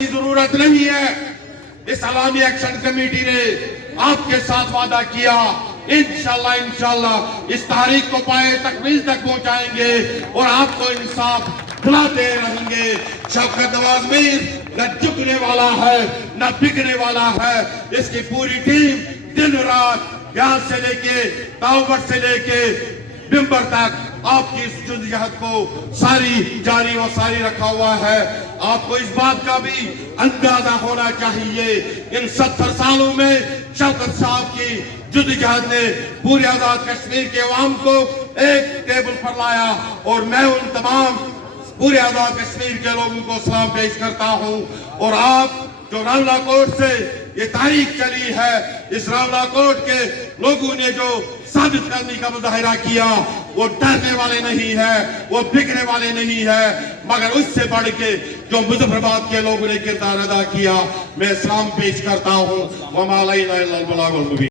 کی ضرورت نہیں ہے. اس عوامی ایکشن کمیٹی نے آپ کے ساتھ وعدہ کیا انشاءاللہ اس تحریک کو پائے تکمیل تک پہنچائیں گے اور آپ کو انصاف دلاتے رہیں گے. شوکت نواز میر نہ جھکنے والا ہے نہ بکنے والا ہے. اس کی پوری ٹیم دن رات یہاں سے لے کے تاوبٹ سے لے کے ممبر تک آپ کی اس جدوجہد کو ساری جاری و ساری رکھا ہوا ہے. آپ کو اس بات کا بھی اندازہ ہونا چاہیے ان 70 سالوں میں شوکت صاحب کی جدوجہد نے پورے آزاد کشمیر کے عوام کو ایک ٹیبل پر لایا اور میں ان تمام پورے آزاد کشمیر کے لوگوں کو سلام پیش کرتا ہوں. اور آپ جو راولہ کوٹ سے یہ تاریخ چلی ہے, اس راولہ کوٹ کے لوگوں نے جو ثابت کرنے کا مظاہرہ کیا وہ ڈرنے والے نہیں ہیں, وہ بکنے والے نہیں ہیں, مگر اس سے بڑھ کے جو مظفرآباد کے لوگوں نے کردار ادا کیا. میں سلام پیش کرتا ہوں. وما علینا الا البلاغ المبین.